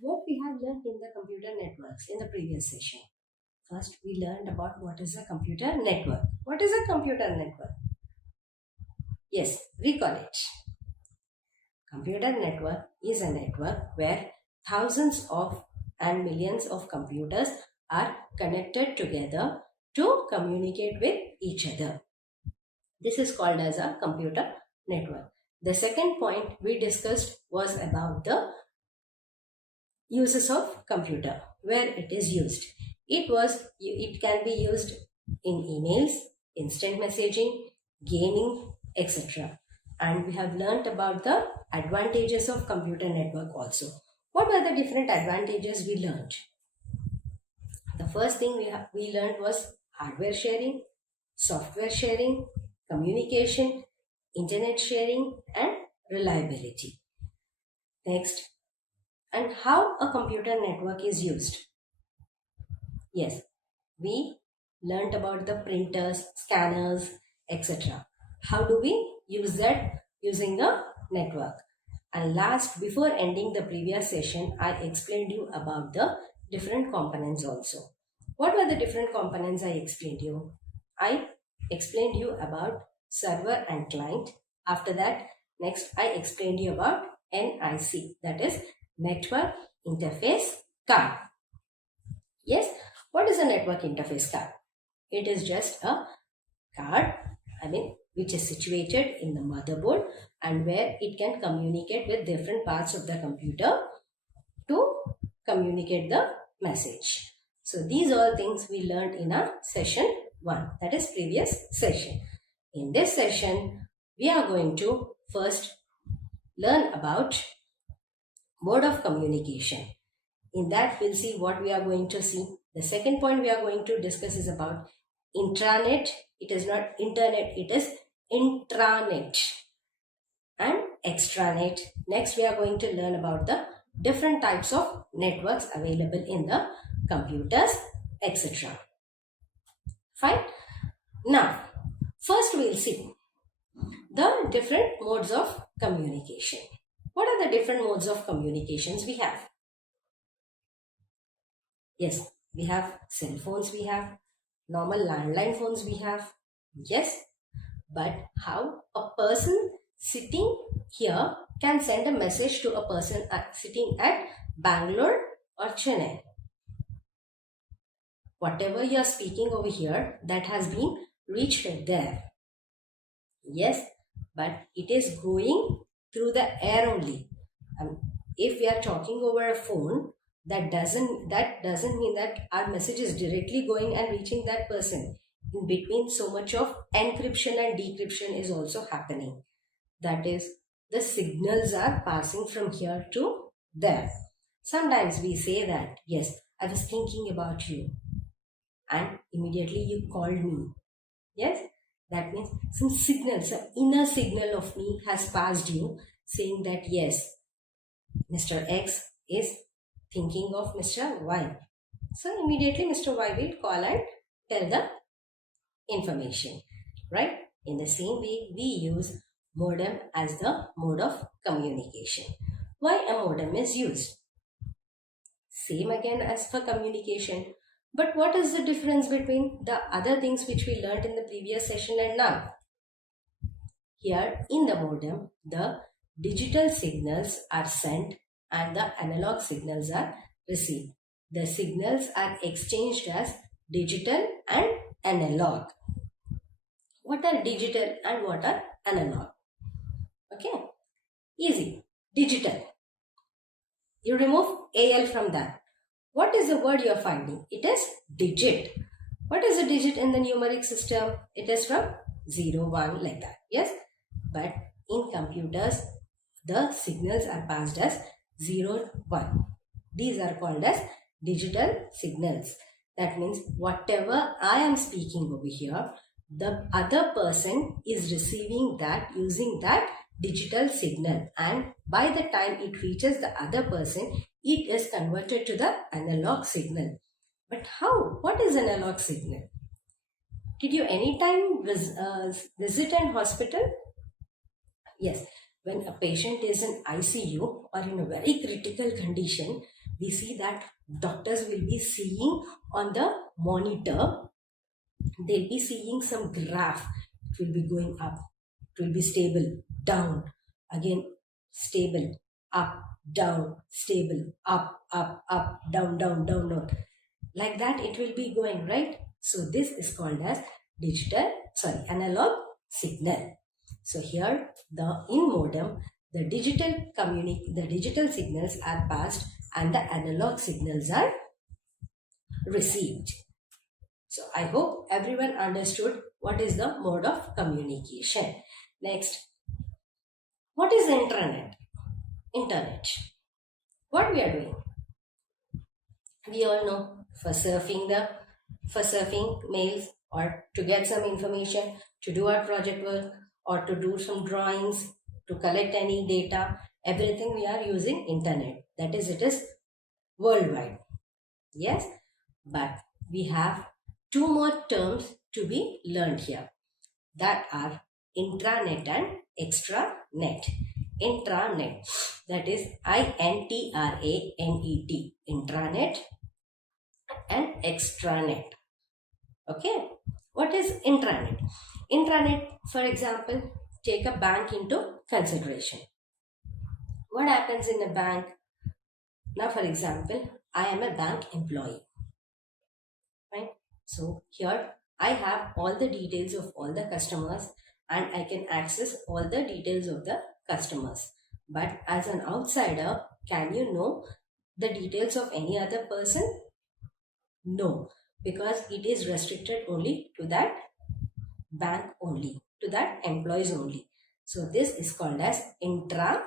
what we have learned in the computer networks in the previous session. First, we learned about what is a computer network. What is a computer network? Yes, recall it. Computer network is a network where thousands of and millions of computers are connected together to communicate with each other. This is called as a computer network. The second point we discussed was about the uses of computer, where it is used. It can be used in emails, instant messaging, gaming, etc. And we have learnt about the advantages of computer network also. What were the different advantages we learnt? The first thing we learned was hardware sharing, software sharing, communication, internet sharing, and reliability. Next, and how a computer network is used. Yes, we learnt about the printers, scanners, etc. How do we use that using a network? And last, before ending the previous session, I explained you about the different components also. What were the different components I explained you? I explained you about server and client. After that, next I explained you about NIC, that is Network Interface Card. Yes, what is a network interface card? It is just a card, which is situated in the motherboard and where it can communicate with different parts of the computer to communicate the message. So these are things we learned in a session 1, that is previous session. In this session, we are going to first learn about mode of communication. In that, we'll see what we are going to see. The second point we are going to discuss is about intranet. It is not internet, it is intranet and extranet. Next, we are going to learn about the different types of networks available in the computers, etc. Fine. Now, first we'll see the different modes of communication. What are the different modes of communications we have? Yes, we have cell phones, we have normal landline phones, we have. Yes, but how a person sitting here can send a message to a person sitting at Bangalore or Chennai? Whatever you are speaking over here, that has been reached there. Yes, but it is going through the air only. If we are talking over a phone, that doesn't mean that our message is directly going and reaching that person. In between, so much of encryption and decryption is also happening. That is, the signals are passing from here to there. Sometimes we say that, yes, I was thinking about you, and immediately you called me. Yes, that means some signal, some inner signal of me has passed you, saying that yes, Mr. X is thinking of Mr. Y. So immediately Mr. Y will call and tell the information, right? In the same way, we use modem as the mode of communication. Why a modem is used? Same again as for communication. But what is the difference between the other things which we learned in the previous session and now? Here in the modem, the digital signals are sent and the analog signals are received. The signals are exchanged as digital and analog. What are digital and what are analog? Okay, easy. Digital. You remove AL from that. What is the word you are finding? It is digit. What is a digit in the numeric system? It is from 0, 1 like that. Yes, but in computers, the signals are passed as 0, 1. These are called as digital signals. That means whatever I am speaking over here, the other person is receiving that using that digital signal, and by the time it reaches the other person, it is converted to the analog signal. But how? What is analog signal? Did you anytime visit an hospital? Yes, when a patient is in ICU or in a very critical condition, we see that doctors will be seeing on the monitor, they'll be seeing some graph. It will be going up, it will be stable, down, again stable, up, down, stable, up, down, down, down, down. Like that it will be going, right? So this is called as analog signal. So here in modem, the digital signals are passed and the analog signals are received. So I hope everyone understood what is the mode of communication. Next, what is the intranet? Internet. What we are doing? We all know, for surfing mails, or to get some information, to do our project work, or to do some drawings, to collect any data, everything we are using internet. That is, it is worldwide. Yes, but we have two more terms to be learned here, that are intranet and extranet. Intranet, that is INTRANET, intranet and extranet. Okay, what is intranet? Intranet, for example, take a bank into consideration. What happens in a bank? Now, for example, I am a bank employee, right? So here I have all the details of all the customers and I can access all the details of the customers. But as an outsider, can you know the details of any other person? No, because it is restricted only to that bank only, to that employees only. So this is called as intranet.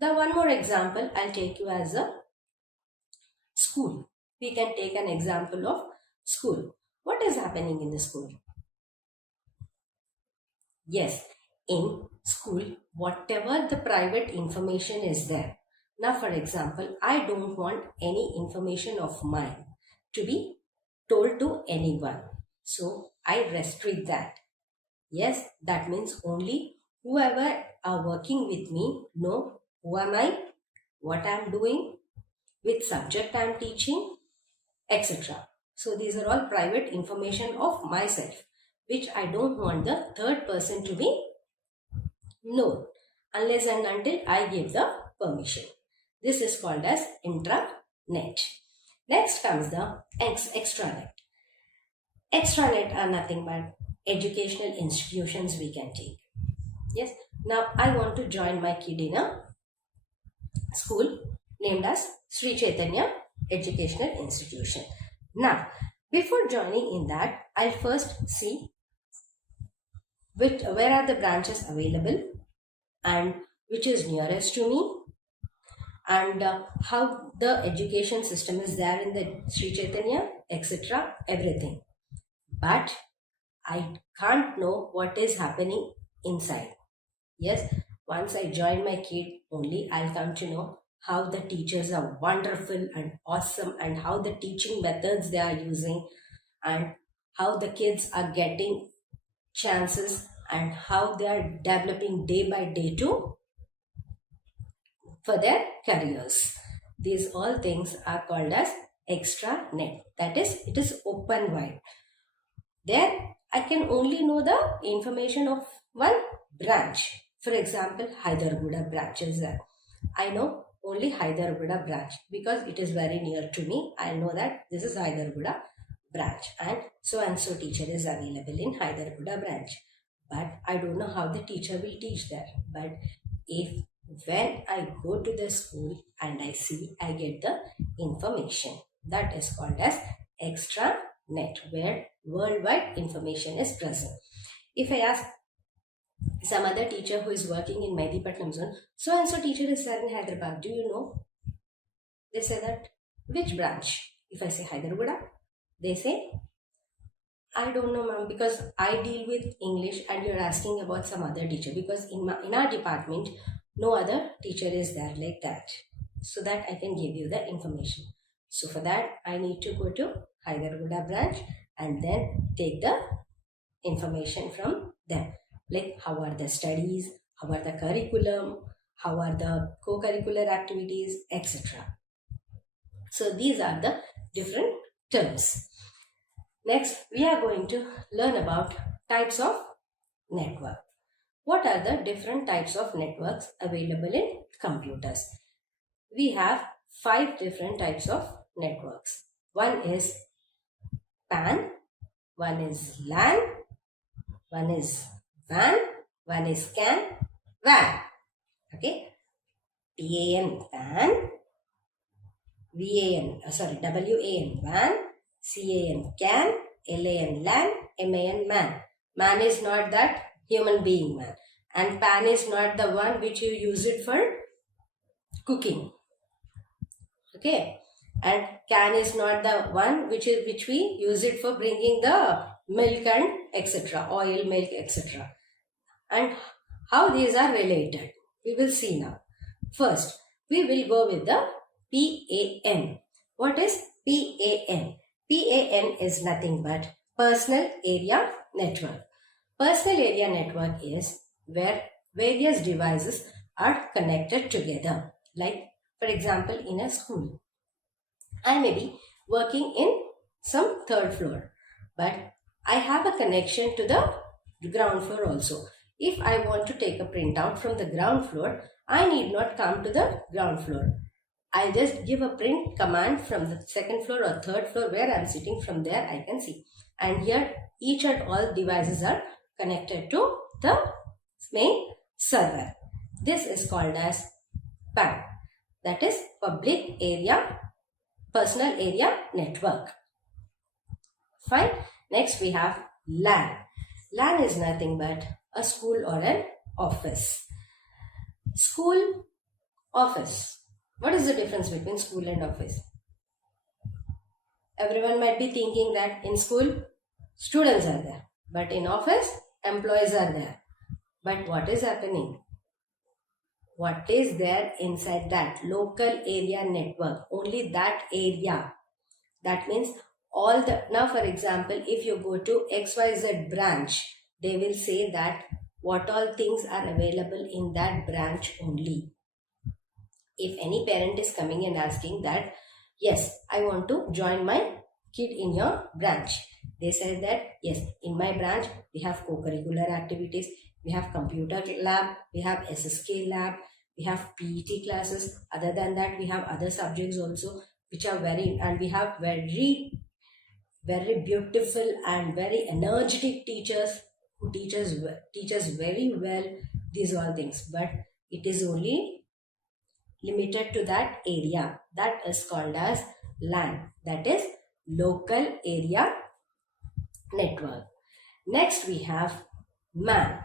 The one more example I'll take you as a school. We can take an example of school. What is happening in the school? Yes, in school, whatever the private information is there. Now, for example, I don't want any information of mine to be told to anyone. So, I restrict that. Yes, that means only whoever are working with me know who am I, what I am doing, which subject I am teaching, etc. So, these are all private information of myself, which I don't want the third person to be known unless and until I give the permission. This is called as intranet. Next comes the extranet. Extranet are nothing but educational institutions we can take. Yes. Now I want to join my kid in a school named as Sri Chaitanya Educational Institution. Now, before joining in that, I'll first see where are the branches available and which is nearest to me, and how the education system is there in the Sri Chaitanya, etc. everything. But I can't know what is happening inside. Yes, once I join my kid only, I'll come to know how the teachers are wonderful and awesome, and how the teaching methods they are using, and how the kids are getting chances, and how they are developing day by day too for their careers. These all things are called as extranet. That is, it is open wide. There I can only know the information of one branch. For example, Hyderabad branch is there. I know only Hyderabad branch because it is very near to me. I know that this is Hyderabad branch and so teacher is available in Hyderabad branch. But I don't know how the teacher will teach there. But when I go to the school and I see, I get the information. That is called as extranet, where worldwide information is present. If I ask some other teacher who is working in Mehdipatnam zone, so teacher is there in Hyderabad, do you know? They say that, which branch? If I say Hyderabad, they say, I don't know, ma'am, because I deal with English and you're asking about some other teacher, because in our department, no other teacher is there like that, so that I can give you the information. So for that, I need to go to Hyderabad branch and then take the information from them. Like, how are the studies, how are the curriculum, how are the co-curricular activities, etc. So these are the different terms. Next, we are going to learn about types of network. What are the different types of networks available in computers? We have 5 different types of networks. One is PAN, one is LAN, one is WAN, one is CAN, WAN. Okay, PAN, PAN, WAN, WAN, CAN, CAN, LAN, LAN, MAN, MAN. Man is not that human being man. And PAN is not the one which you use it for cooking. Okay. And CAN is not the one which we use it for bringing the milk and etc. Oil, milk, etc. And how these are related, we will see now. First, we will go with the PAN. What is PAN? PAN is nothing but Personal Area Network. Personal Area Network is where various devices are connected together. Like, for example, in a school, I may be working in some third floor, but I have a connection to the ground floor also. If I want to take a printout from the ground floor, I need not come to the ground floor. I'll just give a print command from the second floor or third floor where I'm sitting. From there I can see. And here each and all devices are connected to the main server. This is called as PAN. That is Personal Area Network. Fine. Next we have LAN. LAN is nothing but a school or an office. School, office. What is the difference between school and office? Everyone might be thinking that in school, students are there. But in office, employees are there. But what is happening? What is there inside that? Local area network. Only that area. That means all the... Now for example, if you go to XYZ branch, they will say that what all things are available in that branch only. If any parent is coming and asking that, yes, I want to join my kid in your branch. They say that, yes, in my branch, we have co-curricular activities, we have computer lab, we have SSK lab, we have PET classes. Other than that, we have other subjects also, which are and we have very beautiful and very energetic teachers who teach us very well, these all things. But it is only limited to that area. That is called as LAN. That is Local Area Network. Next we have MAN.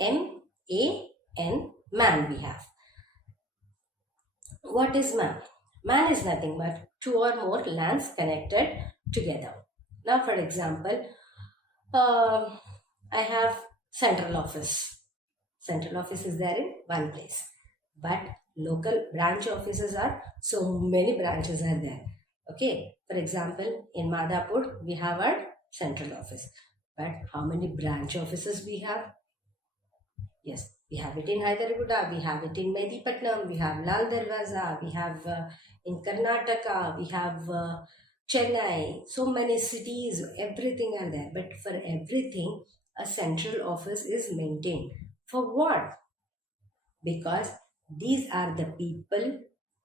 M-A-N, MAN we have. What is MAN? MAN is nothing but 2 or more LANs connected together. Now for example, I have central office. Central office is there in one place. But local branch offices are, so many branches are there. Okay, for example, in Madhapur, we have our central office. But how many branch offices we have? Yes, we have it in Hyderabad, we have it in Medipatnam, we have Lal Darwaza, we have in Karnataka, we have Chennai. So many cities, everything are there. But for everything, a central office is maintained. For what? Because these are the people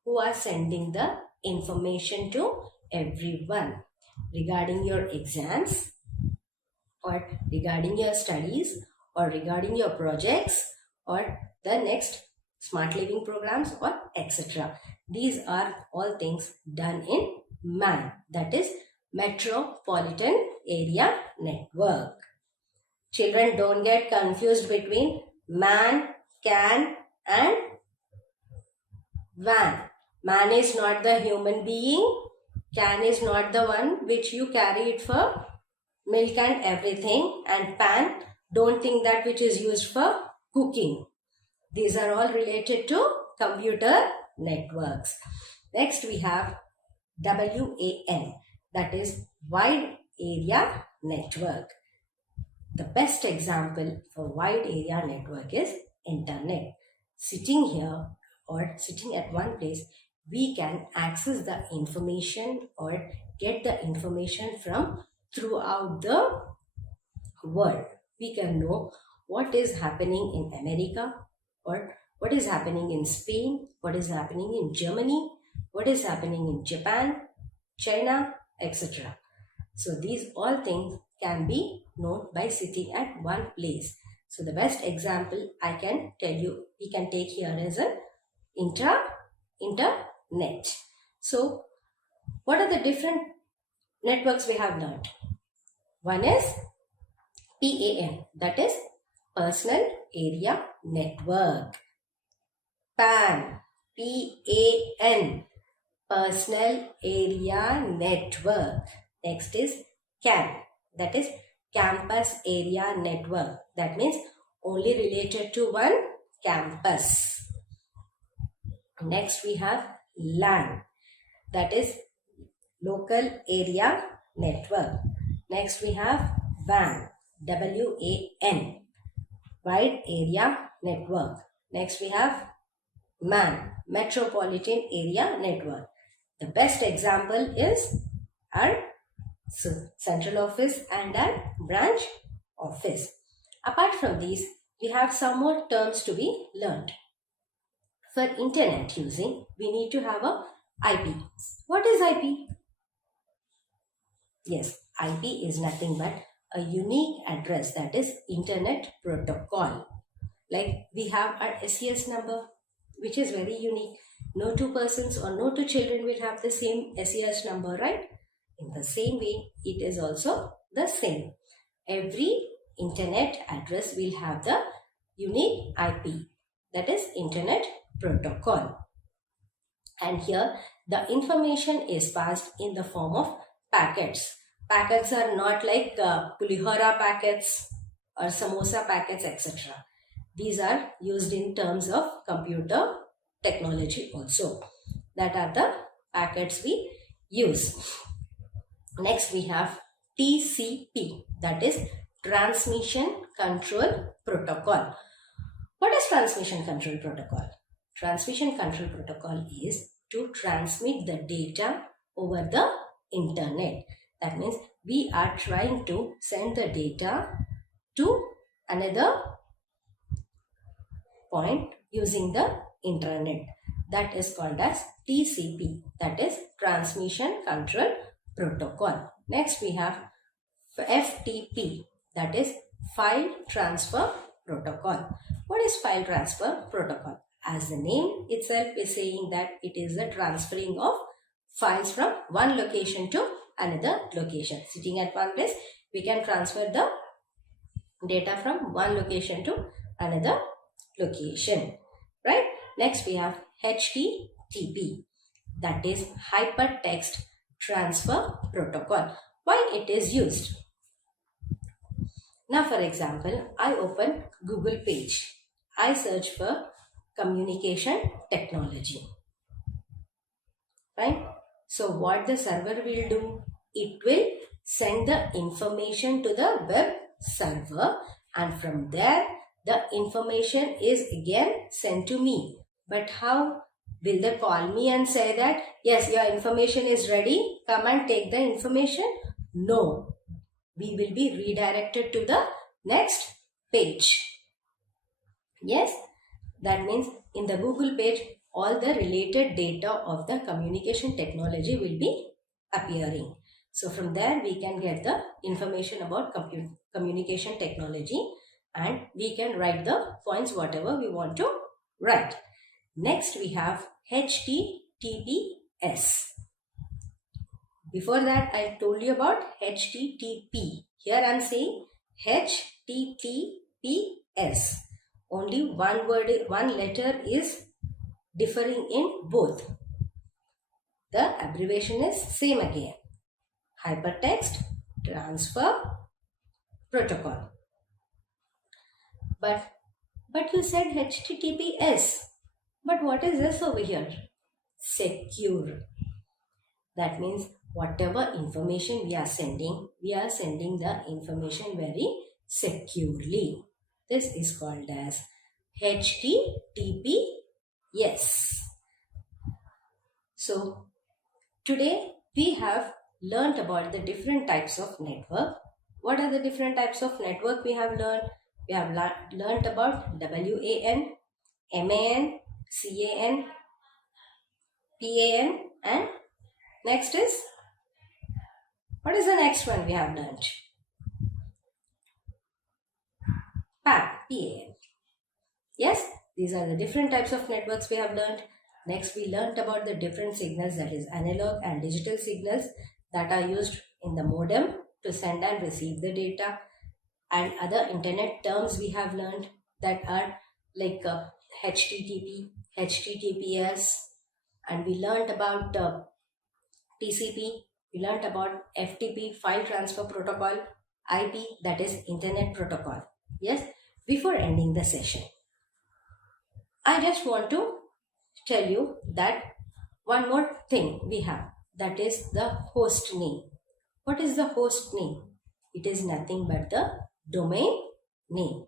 who are sending the information to everyone regarding your exams, or regarding your studies, or regarding your projects, or the next smart living programs, or etc. These are all things done in MAN, that is Metropolitan Area Network. Children, don't get confused between MAN, CAN and WAN. Man is not the human being. CAN is not the one which you carry it for milk and everything. And PAN, don't think that which is used for cooking. These are all related to computer networks. Next we have WAN, that is Wide Area Network. The best example for wide area network is internet. sitting here or sitting at one place, we can access the information or get the information from throughout the world. We can know what is happening in America, or what is happening in Spain, what is happening in Germany, what is happening in Japan, China, etc. So these all things can be known by sitting at one place. So the best example I can tell you, we can take here is a internet. So what are the different networks we have learned? One is PAN, that is Personal Area Network. PAN, PAN, Personal Area Network. Next is CAN, that is Campus Area Network. That means only related to one campus. Next we have LAN, that is Local Area Network. Next we have WAN, WAN, Wide Area Network. Next we have MAN, Metropolitan Area Network. The best example is our central office and our branch office. Apart from these, we have some more terms to be learned. For internet using, we need to have a IP. What is IP? Yes, IP is nothing but a unique address, that is internet protocol. Like we have our SCTS number, which is very unique. No two persons or no two children will have the same SCTS number, right? In the same way, it is also the same. Every internet address will have the unique IP, that is internet protocol. And here the information is passed in the form of packets. Packets are not like pulihora packets or samosa packets, etc. These are used in terms of computer technology also. That are the packets we use. Next we have TCP, that is Transmission Control Protocol. What is Transmission Control Protocol? Transmission Control Protocol is to transmit the data over the internet. That means we are trying to send the data to another point using the internet. That is called as TCP, that is Transmission Control Protocol. Next we have FTP, that is File Transfer Protocol. What is File Transfer Protocol? As the name itself is saying that it is the transferring of files from one location to another location. Sitting at one place, we can transfer the data from one location to another location, right? Next we have HTTP, that is Hypertext Transfer Protocol. Why it is used? Now for example, I open Google page. I search for communication technology. Right? So what the server will do? It will send the information to the web server, and from there the information is again sent to me. But how? Will they call me and say that, yes, your information is ready, come and take the information? No. We will be redirected to the next page. Yes, that means in the Google page, all the related data of the communication technology will be appearing. So from there, we can get the information about communication technology, and we can write the points whatever we want to write. Next, we have HTTPS. Before that, I told you about HTTP. Here I am saying HTTPS. Only one word, one letter is differing in both. The abbreviation is same again. Hypertext Transfer Protocol. But you said HTTPS. But what is this over here? Secure. That means whatever information we are sending the information very securely. This is called as HTTPS. So today we have learnt about the different types of network. What are the different types of network we have learned? We have learnt about WAN, MAN, CAN, PAN, and next is, what is the next one we have learnt? PAN. Yes, these are the different types of networks we have learnt. Next, we learnt about the different signals, that is analog and digital signals that are used in the modem to send and receive the data, and other internet terms we have learned that are like HTTP, HTTPS, and we learned about TCP, we learned about FTP, file transfer protocol, IP, that is internet protocol. Yes, before ending the session, I just want to tell you that one more thing we have, that is the host name. What is the host name? It is nothing but the domain name.